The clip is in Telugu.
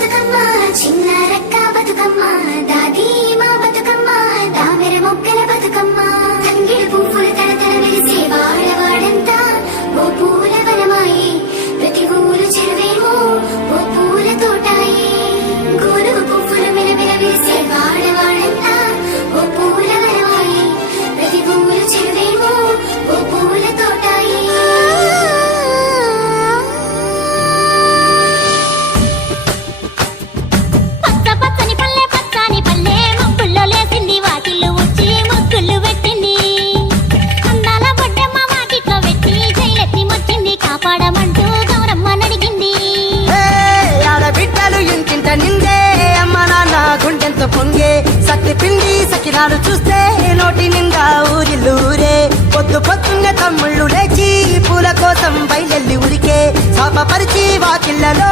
బతుకమ్మ చిన్న రక్క బతుకమ్మ దాది మా బతుకమ్మ దామెర మొక్కల బతుకమ్మ తంగిడి పువ్వులు తడతడ వెలిసే వాడవాడంతా ఓ పూల వనమాయి ప్రతి ఊరు చెరువేమో ఓ పూల తోటాయి గోరుగు పువ్వులు మెలమెల వెలిసే వాడవాడంతా ఓ పూల వనమాయి ప్రతి ఊరు చెరువేమో ఓ పూల తోటాయి పొంగే సత్తి పిండి సకినాలు చూస్తే నోటి నిండా ఊరిల్లూరే పొద్దు పొద్దున్నే తమ్ముళ్ళు లేచి పూల కోసం బయలెల్లి ఉరికే శాపపరిచి వాకిళ్ళలో